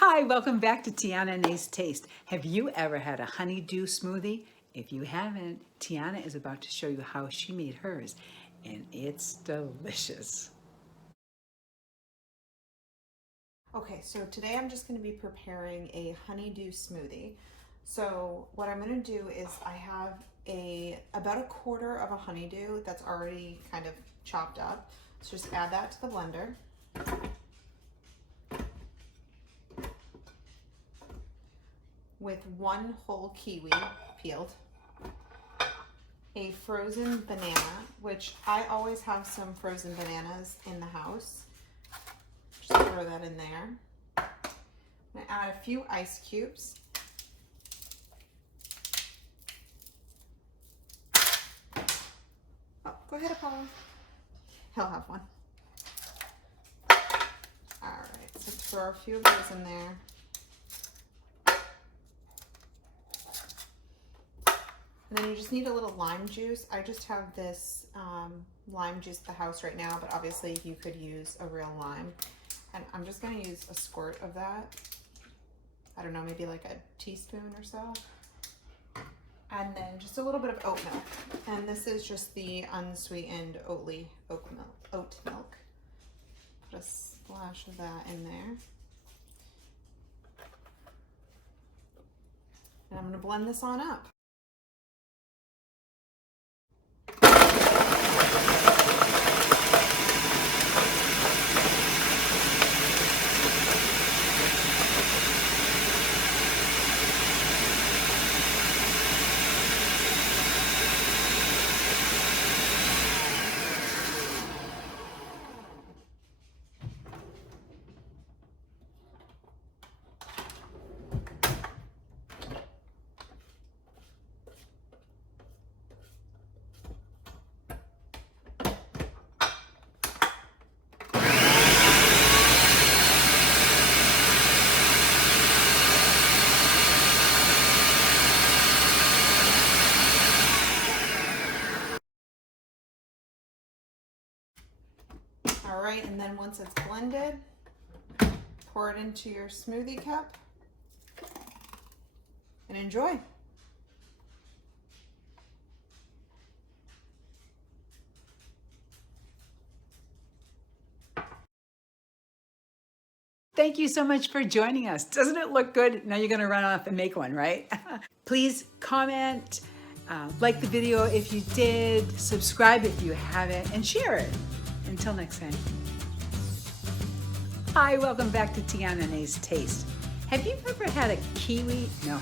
Hi, welcome back to Tiana and Ace Taste. Have you ever had a honeydew smoothie? If you haven't, Tiana is about to show you how she made hers, and it's delicious. Okay, so today I'm just going to be preparing a honeydew smoothie. So what I'm going to do is I have about a quarter of a honeydew that's already kind of chopped up. So just add that to the blender. With one whole kiwi peeled, a frozen banana, which I always have some frozen bananas in the house. Just throw that in there. I'm gonna add a few ice cubes. Oh, go ahead, Apollo. He'll have one. All right, so throw a few of those in there. And then you just need a little lime juice. I just have this lime juice at the house right now, but obviously you could use a real lime. And I'm just gonna use a squirt of that. I don't know, maybe like a teaspoon or so. And then just a little bit of oat milk. And this is just the unsweetened oat milk. Put a splash of that in there. And I'm gonna blend this on up. All right, and then once it's blended, pour it into your smoothie cup and enjoy. Thank you so much for joining us. Doesn't it look good? Now you're gonna run off and make one, right? Please comment, like the video if you did, subscribe if you haven't, and share it. Until next time. Hi, welcome back to Tiana and Ace Taste. Have you ever had a kiwi? No.